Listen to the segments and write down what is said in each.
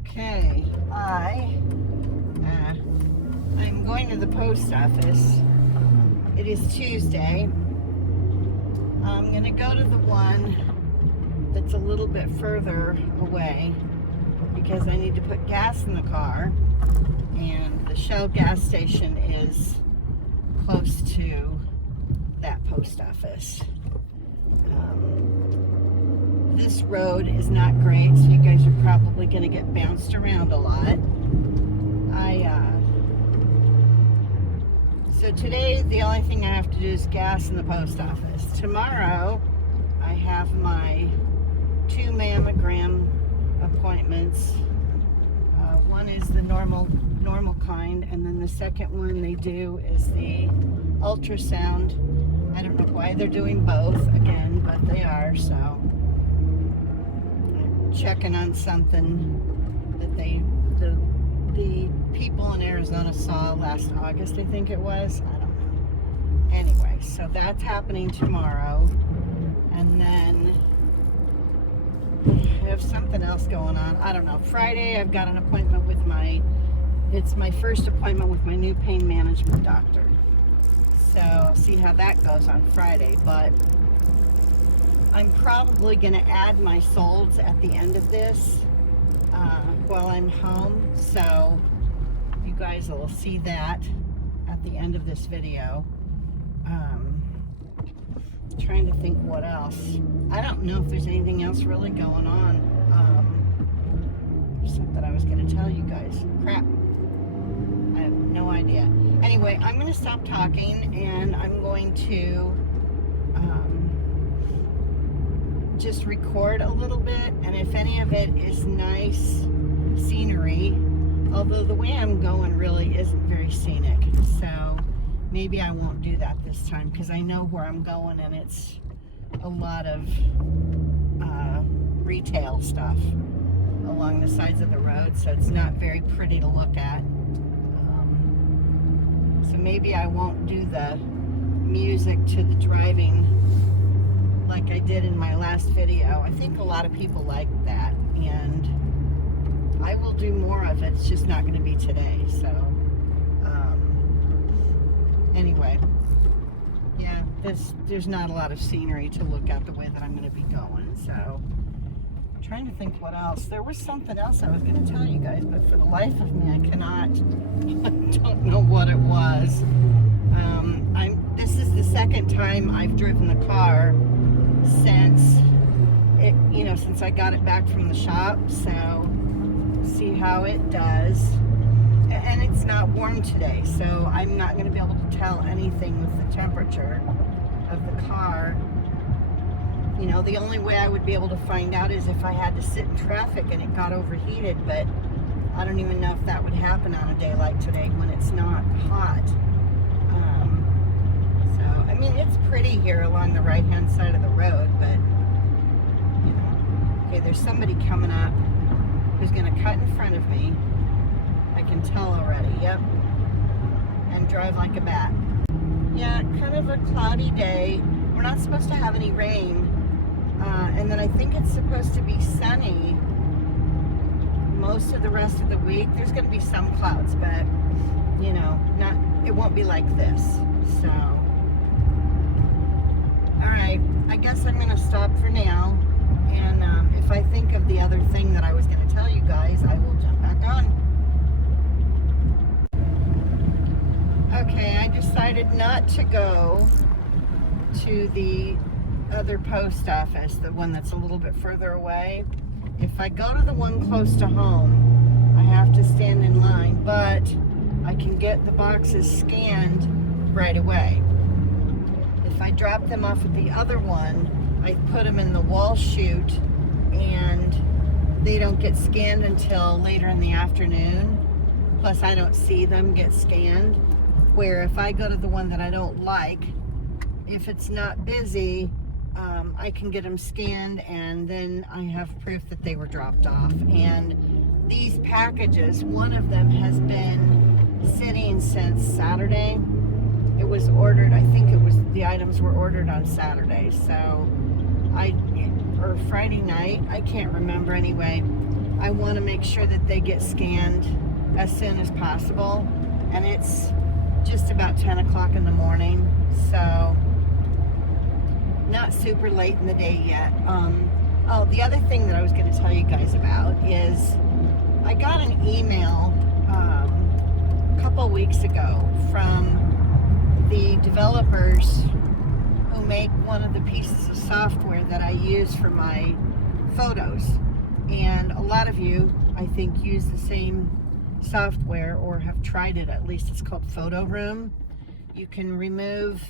Okay, I'm going to the post office. It is Tuesday. I'm gonna go to the one that's a little bit further away because I need to put gas in the car, and the Shell gas station is close to that post office. This road is not great, so you guys are probably going to get bounced around a lot. So today, the only thing I have to do is gas in the post office. Tomorrow, I have my 2 mammogram appointments. One is the normal kind, and then the second one they do is the ultrasound. I don't know why they're doing both again, but they are, so I'm checking on something that the people in Arizona saw last August, I think it was. I don't know. Anyway, so that's happening tomorrow. And then I have something else going on. I don't know. Friday, I've got an appointment with it's my first appointment with my new pain management doctor. So I'll see how that goes on Friday. But I'm probably going to add my solds at the end of this while I'm home. So you guys will see that at the end of this video. Trying to think what else. I don't know if there's anything else really going on. There's something I was going to tell you guys. Crap. I have no idea. Anyway, I'm going to stop talking and I'm going to just record a little bit, and if any of it is nice scenery, although the way I'm going really isn't very scenic, so maybe I won't do that this time because I know where I'm going and it's a lot of retail stuff along the sides of the road, so it's not very pretty to look at. So maybe I won't do the music to the driving like I did in my last video. I think a lot of people like that, and I will do more of it. It's just not going to be today. So anyway, yeah, there's not a lot of scenery to look at the way that I'm going to be going. So I'm trying to think what else. There was something else I was going to tell you guys, but for the life of me, I cannot. I don't know what it was. This is the second time I've driven the car since I got it back from the shop. So see how it does. And it's not warm today, so I'm not going to be able to tell anything with the temperature of the car. The only way I would be able to find out is if I had to sit in traffic and it got overheated, but I don't even know if that would happen on a day like today when it's not hot. I mean, it's pretty here along the right-hand side of the road, but, okay, there's somebody coming up who's going to cut in front of me. I can tell already, yep, and drive like a bat. Yeah, kind of a cloudy day. We're not supposed to have any rain, and then I think it's supposed to be sunny most of the rest of the week. There's going to be some clouds, but, it won't be like this, so... Alright, I guess I'm going to stop for now, and if I think of the other thing that I was going to tell you guys, I will jump back on. Okay, I decided not to go to the other post office, the one that's a little bit further away. If I go to the one close to home, I have to stand in line, but I can get the boxes scanned right away. If I drop them off at the other one, I put them in the wall chute and they don't get scanned until later in the afternoon. Plus I don't see them get scanned. Where if I go to the one that I don't like, if it's not busy, I can get them scanned and then I have proof that they were dropped off. And these packages, one of them has been sitting since Saturday. It was ordered, I think the items were ordered on Saturday, so or Friday night, I can't remember. Anyway, I want to make sure that they get scanned as soon as possible. And it's just about 10 o'clock in the morning, so not super late in the day yet. Oh, the other thing that I was going to tell you guys about is I got an email a couple weeks ago from the developers who make one of the pieces of software that I use for my photos. And a lot of you, I think, use the same software or have tried it. At least it's called Photoroom. You can remove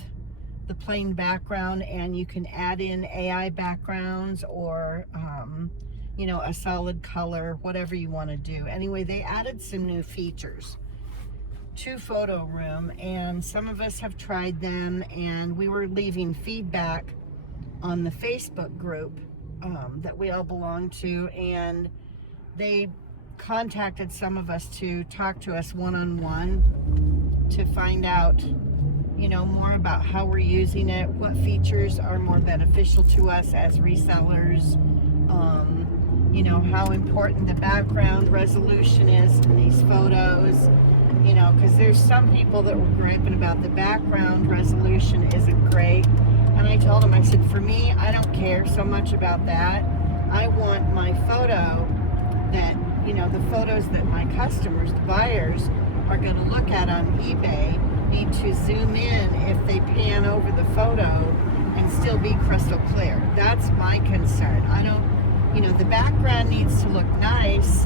the plain background and you can add in AI backgrounds or you know, a solid color, whatever you want to do. Anyway, they added some new features to Photoroom, and some of us have tried them, and we were leaving feedback on the Facebook group that we all belong to, and they contacted some of us to talk to us one-on-one to find out, you know, more about how we're using it, what features are more beneficial to us as resellers, you know, how important the background resolution is in these photos, you know, because there's some people that were griping about the background resolution isn't great. And I told them, I said, for me, I don't care so much about that. I want my photo that, you know, the photos that my customers, the buyers, are going to look at on eBay need to zoom in if they pan over the photo and still be crystal clear. That's my concern. I don't, you know, the background needs to look nice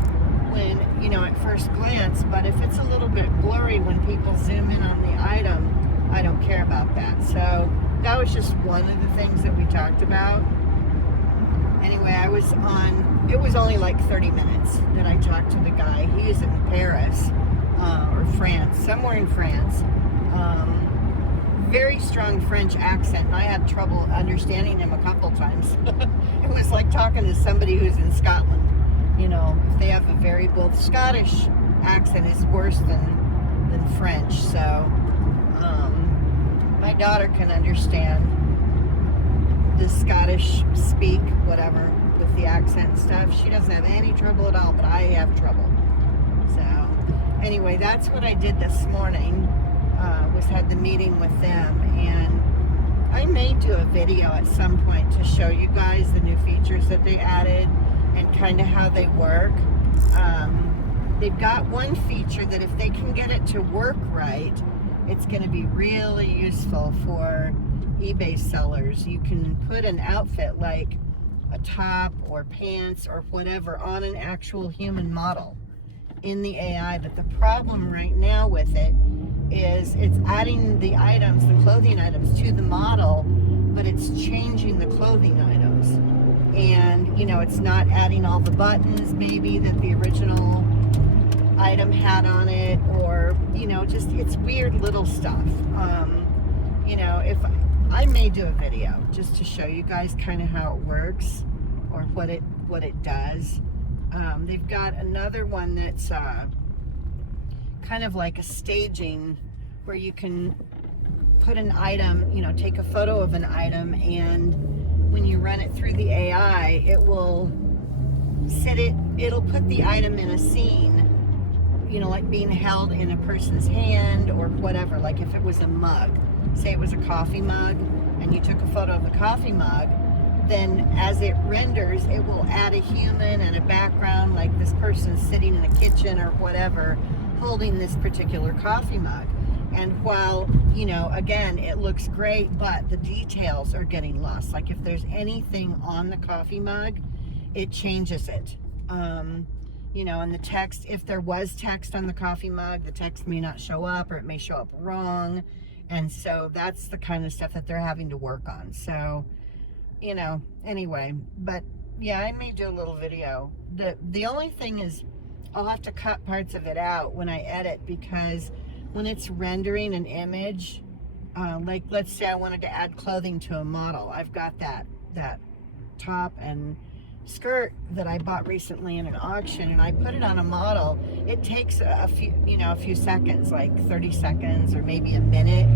when, you know, at first glance, but if it's a little bit blurry when people zoom in on the item, I don't care about that. So that was just one of the things that we talked about. Anyway, I was on, it was only like 30 minutes that I talked to the guy. He is in Paris, or France, somewhere in France. Very strong French accent, and I had trouble understanding him a couple times. It was like talking to somebody who's in Scotland. You know, if they have a very, well, the Scottish accent is worse than French, so my daughter can understand the Scottish speak, whatever, with the accent and stuff. She doesn't have any trouble at all, but I have trouble. So anyway, that's what I did this morning, was had the meeting with them, and I may do a video at some point to show you guys the new features that they added and kind of how they work. They've got one feature that if they can get it to work right, it's going to be really useful for eBay sellers. You can put an outfit like a top or pants or whatever on an actual human model in the AI, but the problem right now with it is it's adding the items, the clothing items, to the model, but it's changing the clothing items. And, you know, it's not adding all the buttons maybe that the original item had on it, or, you know, just it's weird little stuff. You know, if I may do a video just to show you guys kind of how it works or what it does. They've got another one that's kind of like a staging where you can put an item, you know, take a photo of an item, and when you run it through the AI, it will it'll put the item in a scene, you know, like being held in a person's hand or whatever. Like if it was a mug, say it was a coffee mug, and you took a photo of the coffee mug, then as it renders, it will add a human and a background, like this person sitting in a kitchen or whatever, holding this particular coffee mug. And while, you know, again, it looks great, but the details are getting lost. Like if there's anything on the coffee mug, it changes it. You know, and the text, if there was text on the coffee mug, the text may not show up, or it may show up wrong. And so that's the kind of stuff that they're having to work on. So, you know, anyway, but yeah, I may do a little video. The only thing is I'll have to cut parts of it out when I edit, because when it's rendering an image, like let's say I wanted to add clothing to a model. I've got that top and skirt that I bought recently in an auction, and I put it on a model. It takes a few seconds, like 30 seconds or maybe a minute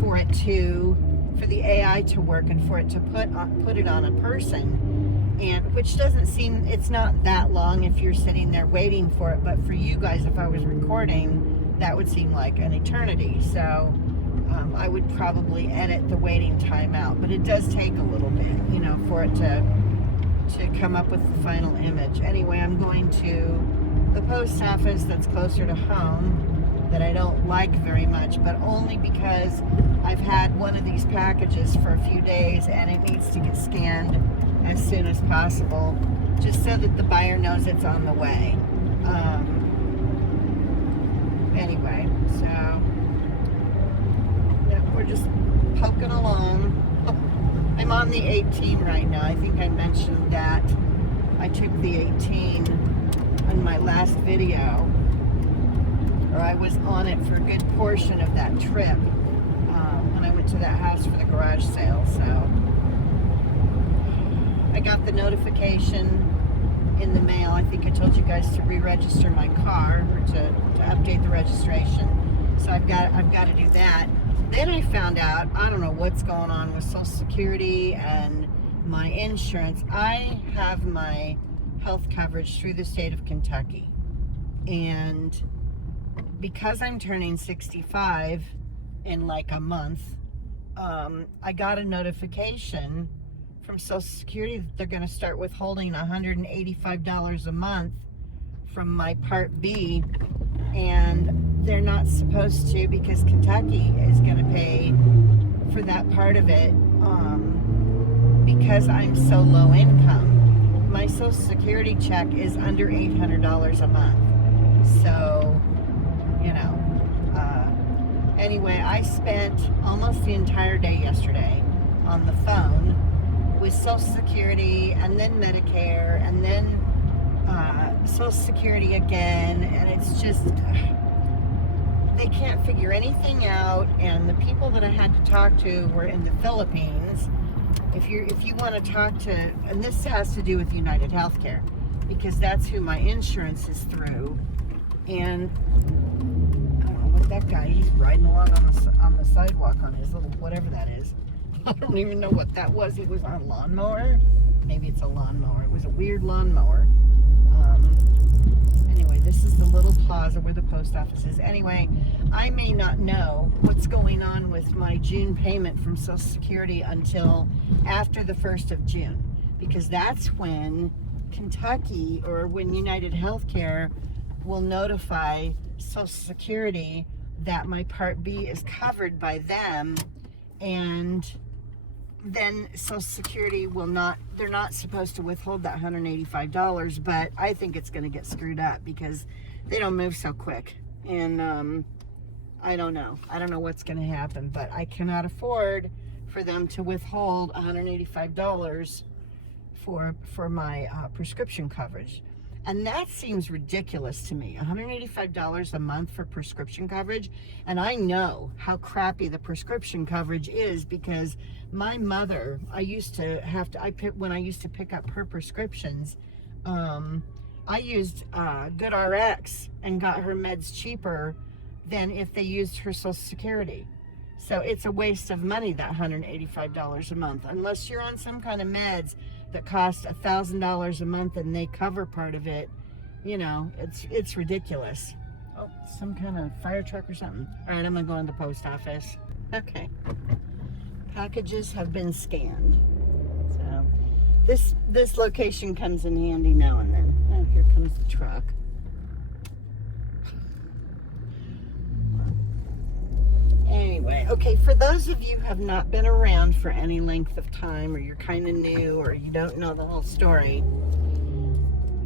for the AI to work and for it to put it on a person. and which doesn't seem, it's not that long if you're sitting there waiting for it, but for you guys, if I was recording, that would seem like an eternity. So I would probably edit the waiting time out, but it does take a little bit, you know, for it to come up with the final image. Anyway, I'm going to the post office that's closer to home, that I don't like very much, but only because I've had one of these packages for a few days and it needs to get scanned as soon as possible, just so that the buyer knows it's on the way. Anyway, so yeah, we're just poking along. I'm on the 18 right now. I think I mentioned that I took the 18 in my last video, or I was on it for a good portion of that trip when I went to that house for the garage sale. So I got the notification in the mail. I think I told you guys to re-register my car, or to update the registration. So I've got to do that. Then I found out, I don't know what's going on with Social Security and my insurance. I have my health coverage through the state of Kentucky. And because I'm turning 65 in like a month, I got a notification from Social Security that they're going to start withholding $185 a month from my Part B, and they're not supposed to, because Kentucky is going to pay for that part of it, because I'm so low income. My Social Security check is under $800 a month. So, you know, anyway, I spent almost the entire day yesterday on the phone with Social Security, and then Medicare, and then Social Security again, and it's just, they can't figure anything out. And the people that I had to talk to were in the Philippines. If you want to talk to, and this has to do with United Healthcare, because that's who my insurance is through. And I don't know what that guy, he's riding along on the sidewalk on his little whatever that is. I don't even know what that was. He was on a lawnmower. Maybe it's a lawnmower. It was a weird lawnmower. Anyway, this is the little plaza where the post office is. Anyway, I may not know what's going on with my June payment from Social Security until after the 1st of June, because that's when Kentucky, or when United Healthcare, will notify Social Security that my Part B is covered by them. And then Social Security will not, they're not supposed to withhold that $185, but I think it's going to get screwed up because they don't move so quick. And I don't know what's going to happen, but I cannot afford for them to withhold $185 for my prescription coverage. And that seems ridiculous to me. $185 a month for prescription coverage. And I know how crappy the prescription coverage is, because my mother, when I used to pick up her prescriptions, I used GoodRx and got her meds cheaper than if they used her Social Security. So it's a waste of money, that $185 a month, unless you're on some kind of meds that cost $1,000 a month and they cover part of it. You know, it's ridiculous. Oh, some kind of fire truck or something. All right, I'm gonna go in the post office. Okay, packages have been scanned. So this location comes in handy now and then. Oh, here comes the truck. Anyway, okay, for those of you who have not been around for any length of time, or you're kind of new, or you don't know the whole story,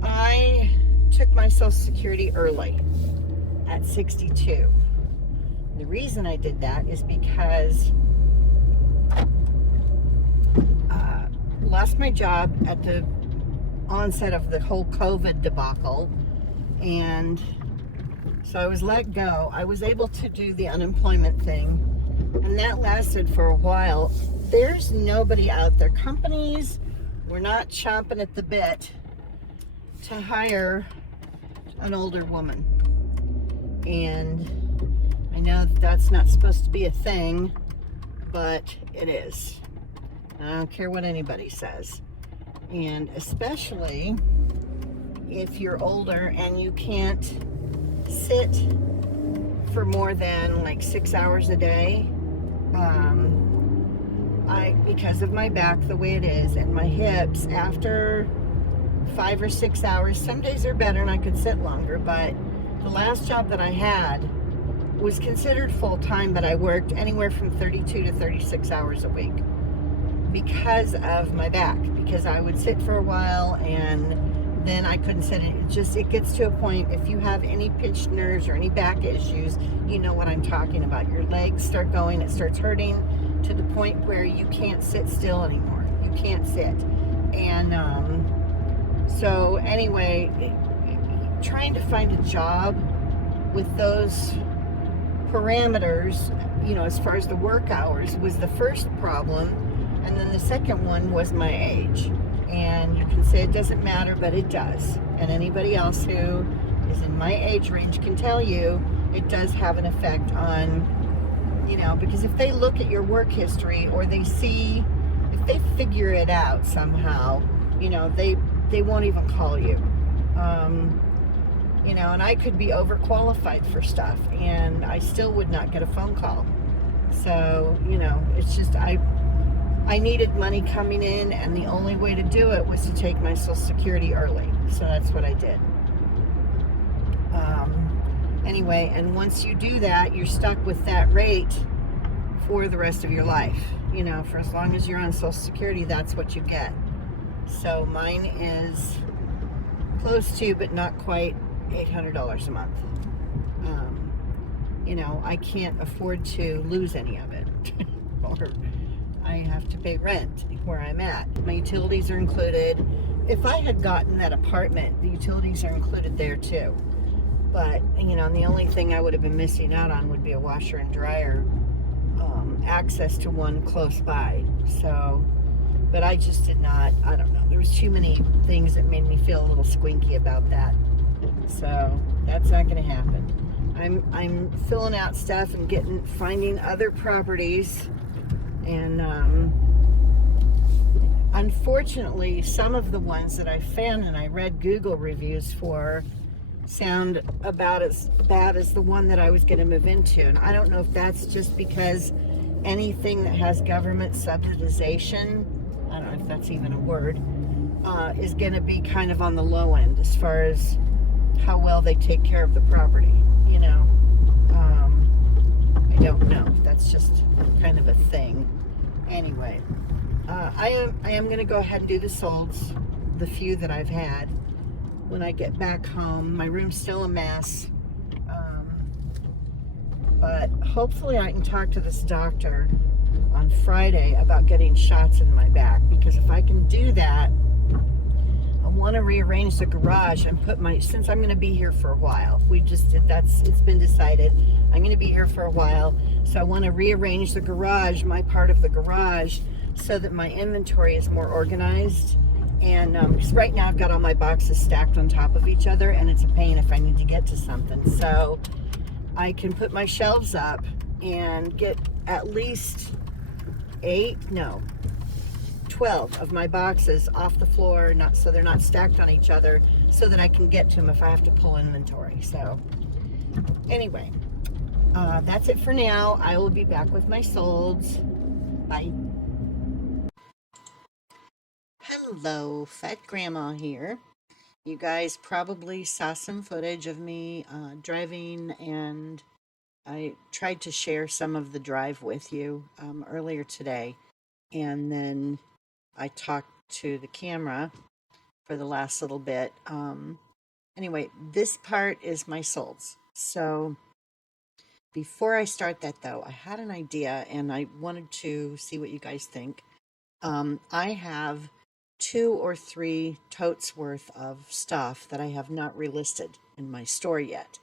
I took my Social Security early at 62. The reason I did that is because I lost my job at the onset of the whole COVID debacle, and so I was let go. I was able to do the unemployment thing, and that lasted for a while. There's nobody out there. Companies were not chomping at the bit to hire an older woman. And I know that that's not supposed to be a thing, but it is. I don't care what anybody says. And especially if you're older and you can't sit for more than like 6 hours a day. Because of my back the way it is and my hips, after 5 or 6 hours, some days are better and I could sit longer, but the last job that I had was considered full-time, but I worked anywhere from 32 to 36 hours a week because of my back, because I would sit for a while and then I couldn't sit. It gets to a point, if you have any pinched nerves or any back issues, you know what I'm talking about. Your legs start going, it starts hurting to the point where you can't sit still anymore. You can't sit. And so anyway, trying to find a job with those parameters, as far as the work hours, was the first problem. And then the second one was my age. And you can say it doesn't matter, but it does. And anybody else who is in my age range can tell you it does have an effect on, because if they look at your work history, or if they figure it out somehow, they won't even call you. And I could be overqualified for stuff and I still would not get a phone call. So, it's just, I needed money coming in, and the only way to do it was to take my Social Security early. So that's what I did. Anyway, and once you do that, you're stuck with that rate for the rest of your life. For as long as you're on Social Security, that's what you get. So mine is close to, but not quite, $800 a month. I can't afford to lose any of it. Or I have to pay rent where I'm at. My utilities are included. If I had gotten that apartment, the utilities are included there too. But, the only thing I would have been missing out on would be a washer and dryer, access to one close by. So, but I just did not, I don't know. There was too many things that made me feel a little squinky about that. So that's not going to happen. I'm filling out stuff and finding other properties. And unfortunately, some of the ones that I found and I read Google reviews for sound about as bad as the one that I was going to move into. And I don't know if that's just because anything that has government subsidization, I don't know if that's even a word, is going to be kind of on the low end as far as how well they take care of the property. I don't know. That's just kind of a thing. Anyway, I am going to go ahead and do the solds, the few that I've had, when I get back home. My room's still a mess, but hopefully I can talk to this doctor on Friday about getting shots in my back, because if I can do that, I want to rearrange the garage and since I'm going to be here for a while, it's been decided I'm going to be here for a while, so I want to rearrange the garage, my part of the garage, so that my inventory is more organized. And because right now I've got all my boxes stacked on top of each other, and it's a pain if I need to get to something. So I can put my shelves up and get at least 12 of my boxes off the floor, so they're not stacked on each other, so that I can get to them if I have to pull inventory. So anyway, that's it for now. I will be back with my solds. Bye. Hello, Fat Grandma here. You guys probably saw some footage of me driving, and I tried to share some of the drive with you earlier today, and then I talked to the camera for the last little bit. Anyway, this part is my solds. So before I start that though, I had an idea and I wanted to see what you guys think. I have 2 or 3 totes worth of stuff that I have not relisted in my store yet.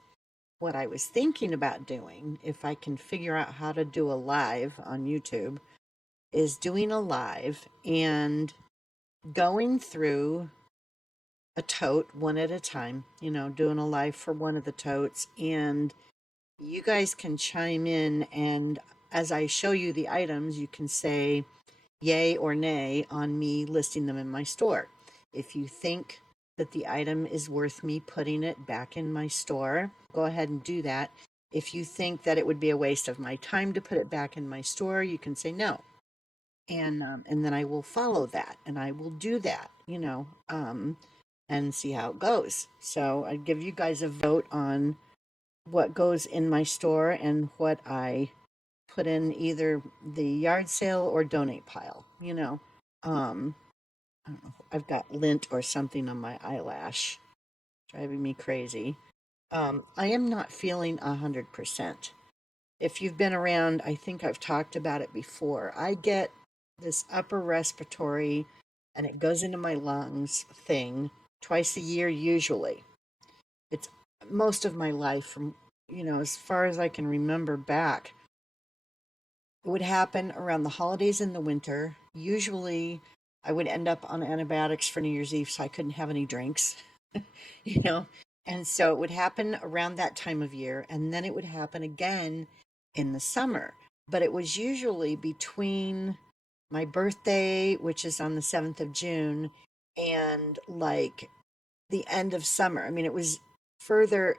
What I was thinking about doing, if I can figure out how to do a live on YouTube, is doing a live and going through a tote one at a time, doing a live for one of the totes, and you guys can chime in, and as I show you the items, you can say yay or nay on me listing them in my store. If you think that the item is worth me putting it back in my store, go ahead and do that. If you think that it would be a waste of my time to put it back in my store, you can say no. And then I will follow that and I will do that, and see how it goes. So I give you guys a vote on what goes in my store and what I put in either the yard sale or donate pile. Um, I don't know, I've got lint or something on my eyelash, driving me crazy. I am not feeling 100%. If you've been around, I think I've talked about it before. I get this upper respiratory and it goes into my lungs thing twice a year, usually. It's most of my life from, as far as I can remember back. It would happen around the holidays in the winter. Usually, I would end up on antibiotics for New Year's Eve, so I couldn't have any drinks, you know. And so it would happen around that time of year, and then it would happen again in the summer. But it was usually between my birthday, which is on the 7th of June, and like the end of summer. I mean, it was further,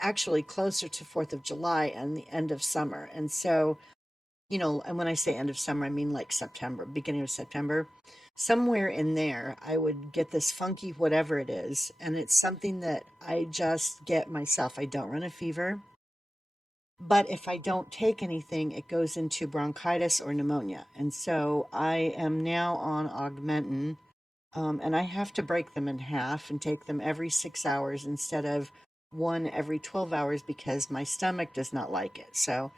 actually closer to 4th of July and the end of summer. And so and when I say end of summer, I mean like September, beginning of September. Somewhere in there, I would get this funky whatever it is. And it's something that I just get myself. I don't run a fever. But if I don't take anything, it goes into bronchitis or pneumonia. And so I am now on Augmentin, and I have to break them in half and take them every 6 hours instead of one every 12 hours because my stomach does not like it. So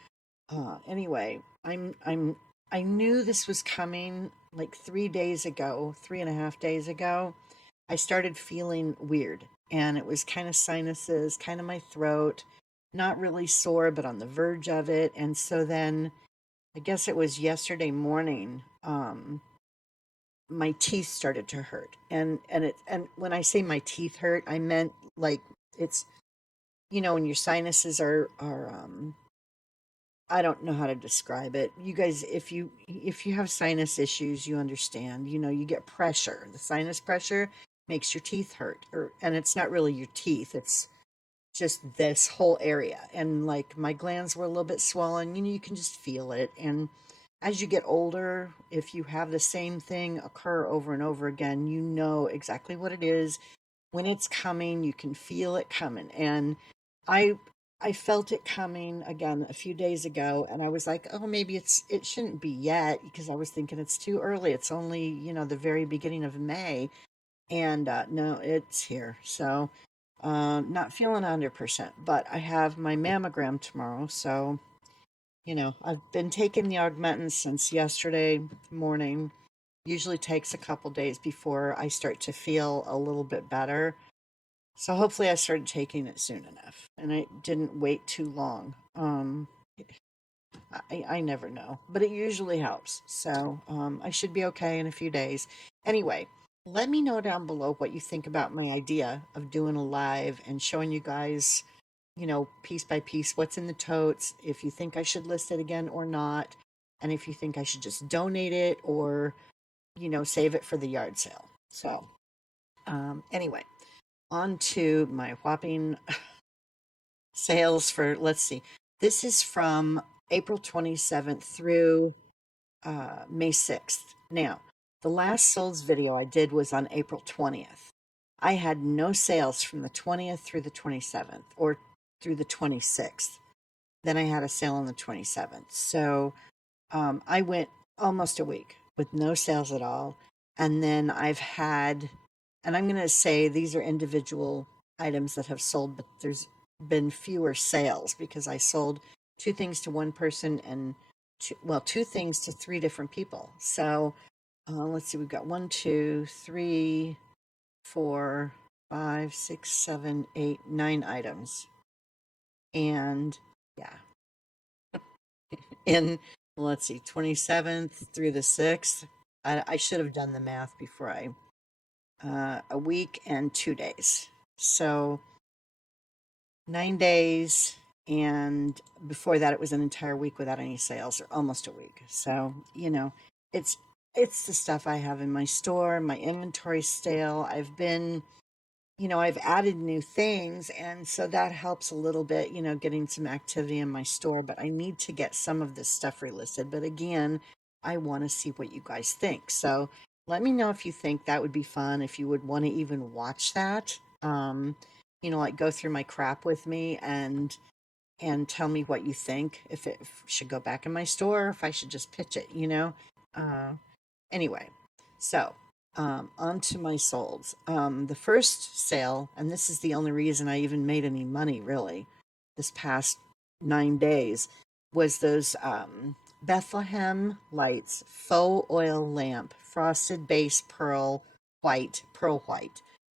anyway, I knew this was coming like 3 days ago, 3.5 days ago. I started feeling weird, and it was kind of sinuses, kind of my throat, not really sore, but on the verge of it. And so then I guess it was yesterday morning, my teeth started to hurt. And when I say my teeth hurt, I meant like it's when your sinuses are I don't know how to describe it. You guys, if you have sinus issues, you understand. You get pressure. The sinus pressure makes your teeth hurt, and it's not really your teeth. It's just this whole area. And like my glands were a little bit swollen. You can just feel it. And as you get older, if you have the same thing occur over and over again, you know exactly what it is. When it's coming, you can feel it coming. And I I felt it coming again a few days ago, and I was like, oh, maybe it shouldn't be yet, because I was thinking it's too early. It's only, the very beginning of May. And no, it's here. So not feeling 100%, but I have my mammogram tomorrow. So, I've been taking the Augmentin since yesterday morning. Usually takes a couple days before I start to feel a little bit better. So hopefully I started taking it soon enough and I didn't wait too long. I never know, but it usually helps. So I should be okay in a few days. Anyway, let me know down below what you think about my idea of doing a live and showing you guys, piece by piece what's in the totes, if you think I should list it again or not, and if you think I should just donate it or, save it for the yard sale. So anyway, on to my whopping sales for, let's see, this is from April 27th through May 6th. Now, the last solds video I did was on April 20th. I had no sales from the 20th through the 27th or through the 26th. Then I had a sale on the 27th. So I went almost a week with no sales at all. And then I've had, and I'm going to say these are individual items that have sold, but there's been fewer sales because I sold two things to one person and two things to three different people. So let's see, we've got 1, 2, 3, 4, 5, 6, 7, 8, 9 items. And yeah, in, let's see, 27th through the 6th. I should have done the math before a week and 2 days. So 9 days. And before that, it was an entire week without any sales, or almost a week. So, it's It's the stuff I have in my store. My inventory's stale. I've added new things, and so that helps a little bit, getting some activity in my store, but I need to get some of this stuff relisted. But again, I want to see what you guys think. So let me know if you think that would be fun, if you would want to even watch that. Like go through my crap with me and tell me what you think, if it should go back in my store, if I should just pitch it. Uh, Anyway, so on to my solds. The first sale, and this is the only reason I even made any money really this past 9 days, was those Bethlehem Lights faux oil lamp, frosted base pearl white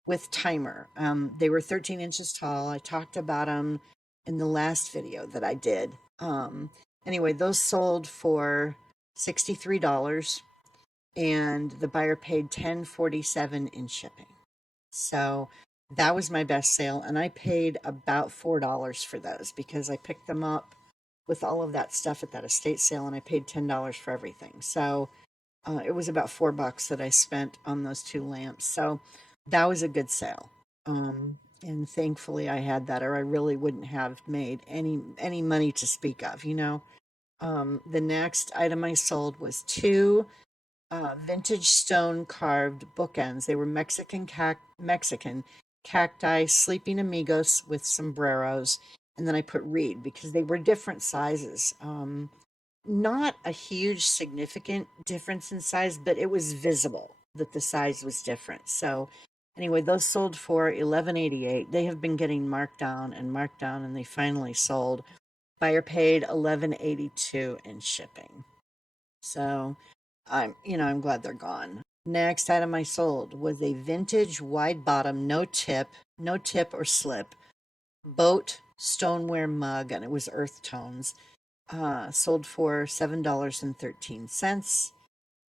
with timer. They were 13 inches tall. I talked about them in the last video that I did. Anyway, those sold for $63 and the buyer paid $10.47 in shipping. So that was my best sale, and I paid about $4 for those because I picked them up with all of that stuff at that estate sale, and I paid $10 for everything. So it was about $4 that I spent on those two lamps. So that was a good sale. And thankfully I had that, or I really wouldn't have made any money to speak of. The next item I sold was two vintage stone carved bookends. They were Mexican cacti, sleeping amigos with sombreros, and then I put reed because they were different sizes. Not a huge significant difference in size, but it was visible that the size was different. So anyway, those sold for $11.88. They have been getting marked down, and they finally sold. Buyer paid $11.82 in shipping. So I'm glad they're gone. Next item I sold was a vintage wide bottom, no tip or slip boat stoneware mug, and it was earth tones. Sold for $7.13,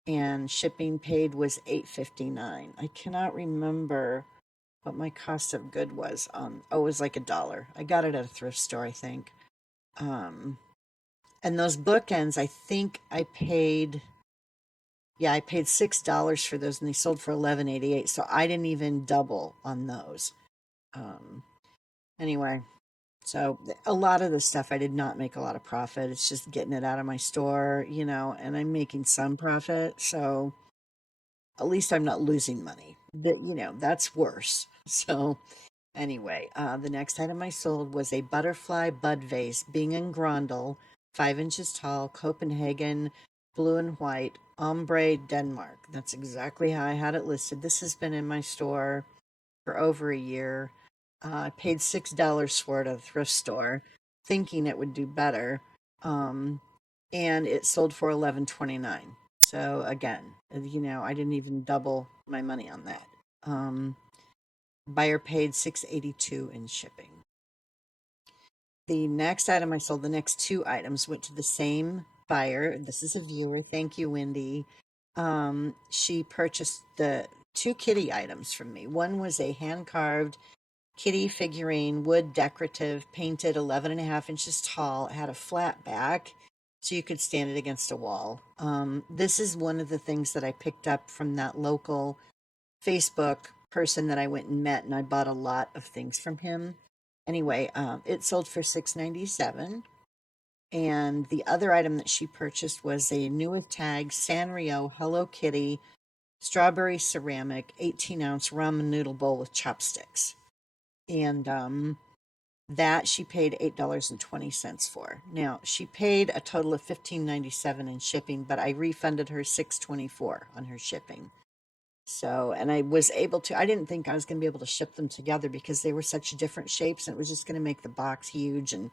and shipping paid was $8.59. I cannot remember what my cost of good was on. Oh, it was like $1. I got it at a thrift store, I think. And those bookends, I think I paid. Yeah, I paid $6 for those, and they sold for $11.88. So I didn't even double on those. Um, anyway, so a lot of the stuff I did not make a lot of profit. It's just getting it out of my store, and I'm making some profit. So at least I'm not losing money. That's worse. So anyway, the next item I sold was a butterfly bud vase, Bing and Grondel, 5 inches tall, Copenhagen, blue and white, ombre, Denmark. That's exactly how I had it listed. This has been in my store for over a year. I paid $6 for it at a thrift store, thinking it would do better. And it sold for $11.29. So again, I didn't even double my money on that. Buyer paid $6.82 in shipping. The next item I sold, the next two items went to the same buyer. This is a viewer. Thank you, Wendy. She purchased the two kitty items from me. One was a hand-carved kitty figurine, wood decorative, painted 11.5 inches tall. It had a flat back, so you could stand it against a wall. This is one of the things that I picked up from that local Facebook person that I went and met, and I bought a lot of things from him. Anyway, it sold for $6.97. And the other item that she purchased was a new with tag Sanrio Hello Kitty strawberry ceramic 18-ounce ramen noodle bowl with chopsticks. And that she paid $8.20 for. Now, she paid a total of $15.97 in shipping, but I refunded her $6.24 on her shipping. So, and I was able to, I didn't think I was going to be able to ship them together because they were such different shapes, and it was just going to make the box huge. And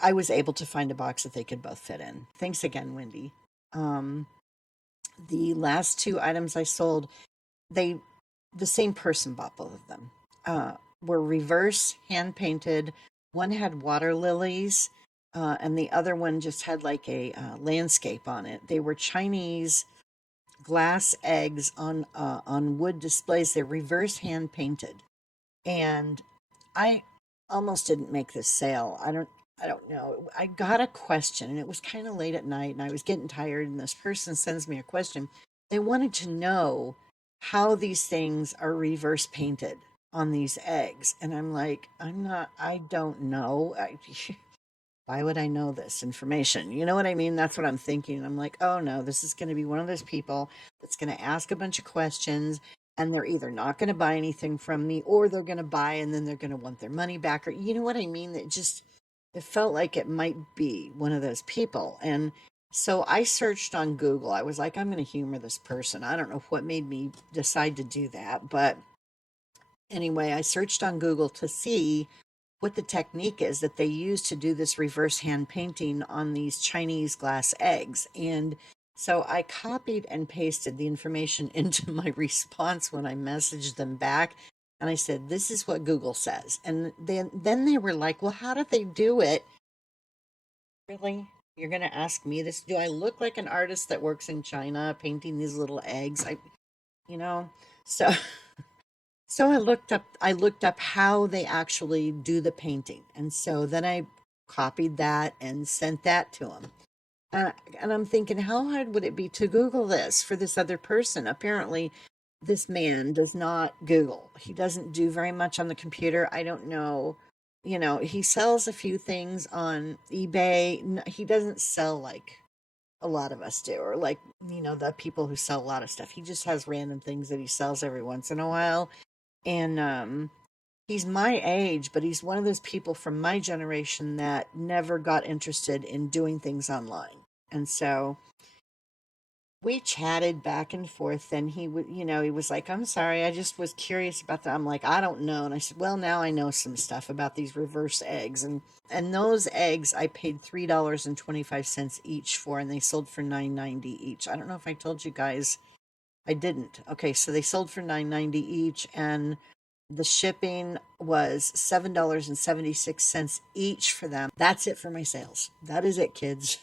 I was able to find a box that they could both fit in. Thanks again, Wendy. The last two items I sold, the same person bought both of them. Were reverse hand painted. One had water lilies, and the other one just had like a landscape on it. They were Chinese glass eggs on wood displays. They're reverse hand painted, and I almost didn't make this sale. I don't know. I got a question and it was kind of late at night and I was getting tired and this person sends me a question. They wanted to know how these things are reverse painted on these eggs. And I'm like, I don't know. Why would I know this information? You know what I mean? That's what I'm thinking. I'm like, oh no, this is going to be one of those people that's going to ask a bunch of questions and they're either not going to buy anything from me or they're going to buy and then they're going to want their money back or you know what I mean? It felt like it might be one of those people. And so I searched on Google. I was like, I'm going to humor this person. I don't know what made me decide to do that, but anyway, I searched on Google to see what the technique is that they use to do this reverse hand painting on these Chinese glass eggs. And so I copied and pasted the information into my response when I messaged them back. And I said, this is what Google says. And then they were like, well, how did they do it? Really? You're going to ask me this? Do I look like an artist that works in China painting these little eggs? You know, so so I looked up how they actually do the painting. And so then I copied that and sent that to him. And I'm thinking, how hard would it be to Google this for this other person? Apparently, this man does not Google. He doesn't do very much on the computer. I don't know. You know, he sells a few things on eBay. He doesn't sell like a lot of us do, or like, the people who sell a lot of stuff. He just has random things that he sells every once in a while. And he's my age, but he's one of those people from my generation that never got interested in doing things online. And so we chatted back and forth and he was like, I'm sorry, I just was curious about that. I'm like, I don't know. And I said, well, now I know some stuff about these reverse eggs. And those eggs I paid $3.25 each for, and they sold for $9.90 each. I don't know if I told you guys. I didn't. Okay, so they sold for $9.90 each, and the shipping was $7.76 each for them. That's it for my sales. That is it, kids.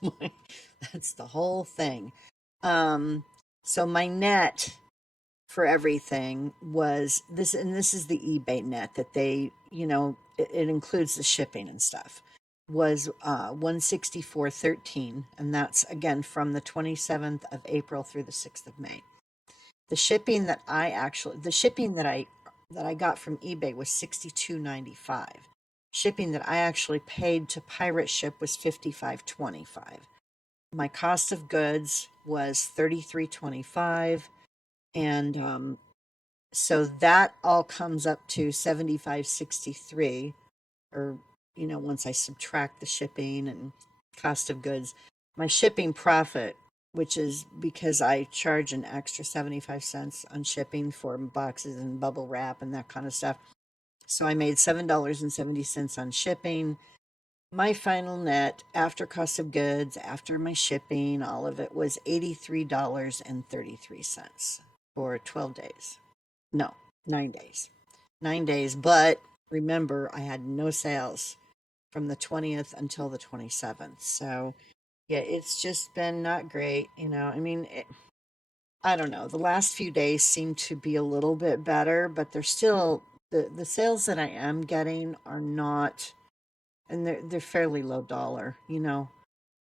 That's the whole thing. Um, so my net for everything was this, and this is the eBay net that it includes the shipping and stuff. Was 164.13, and that's again from the 27th of April through the 6th of May. The shipping that I got from eBay was 62.95. Shipping that I actually paid to pirate ship was 55.25. My cost of goods was 33.25, and so that all comes up to 75.63, or once I subtract the shipping and cost of goods. My shipping profit, which is because I charge an extra 75 cents on shipping for boxes and bubble wrap and that kind of stuff. So I made $7.70 on shipping. My final net after cost of goods, after my shipping, all of it was $83.33 for 12 days. No, 9 days. 9 days, but remember, I had no sales from the 20th until the 27th. So, yeah, it's just been not great. I mean, I don't know. The last few days seem to be a little bit better, but they're still, the sales that I am getting are not, and they're fairly low dollar,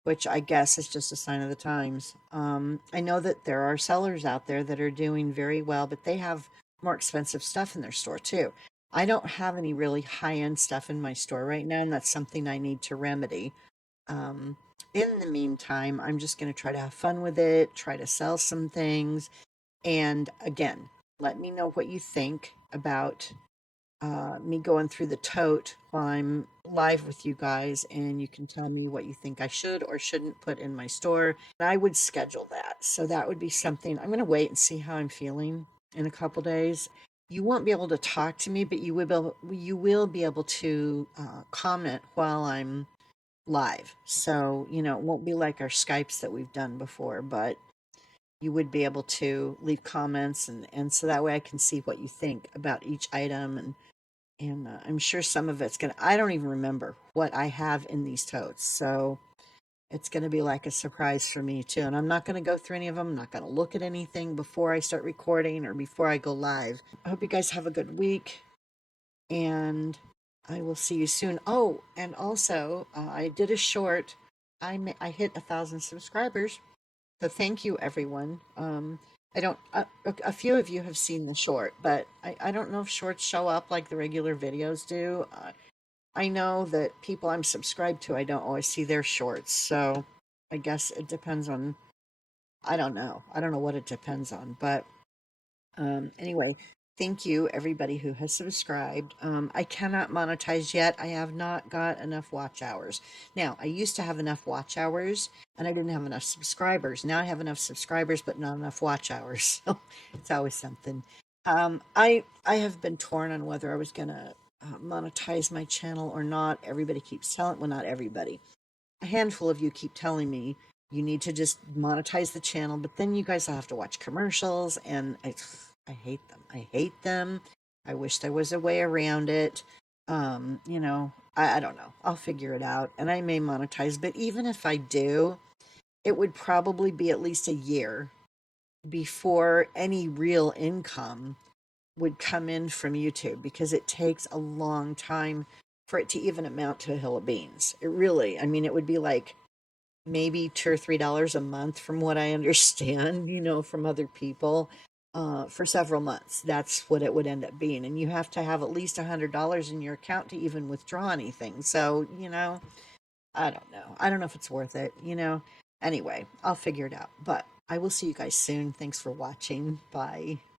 which I guess is just a sign of the times. I know that there are sellers out there that are doing very well, but they have more expensive stuff in their store too. I don't have any really high end stuff in my store right now, and that's something I need to remedy. Um, in the meantime, I'm just going to try to have fun with it, try to sell some things. And again, let me know what you think about me going through the tote while I'm live with you guys, and you can tell me what you think I should or shouldn't put in my store. And I would schedule that. So that would be something. I'm going to wait and see how I'm feeling in a couple days. You won't be able to talk to me, but you will be able to comment while I'm live. So, it won't be like our Skypes that we've done before, but you would be able to leave comments, and so that way I can see what you think about each item. And I'm sure some of it's gonna, I don't even remember what I have in these totes. So it's gonna be like a surprise for me too. And I'm not gonna go through any of them. I'm not gonna look at anything before I start recording or before I go live. I hope you guys have a good week. And I will see you soon. Oh, and also, I did a short. I hit 1,000 subscribers, so thank you, everyone. I don't. A few of you have seen the short, but I don't know if shorts show up like the regular videos do. I know that people I'm subscribed to, I don't always see their shorts, so I guess it depends on. I don't know. I don't know what it depends on, but anyway, thank you everybody who has subscribed. I cannot monetize yet. I have not got enough watch hours. Now, I used to have enough watch hours and I didn't have enough subscribers. Now I have enough subscribers but not enough watch hours. So it's always something. I have been torn on whether I was gonna monetize my channel or not. Everybody keeps telling, well, not everybody, a handful of you keep telling me you need to just monetize the channel, but then you guys have to watch commercials, and I hate them. I hate them. I wish there was a way around it. I don't know. I'll figure it out, and I may monetize, but even if I do, it would probably be at least a year before any real income would come in from YouTube because it takes a long time for it to even amount to a hill of beans. It really, I mean, it would be like maybe $2 or $3 a month from what I understand, from other people, for several months. That's what it would end up being. And you have to have at least $100 in your account to even withdraw anything. So, I don't know. I don't know if it's worth it. Anyway, I'll figure it out. But I will see you guys soon. Thanks for watching. Bye.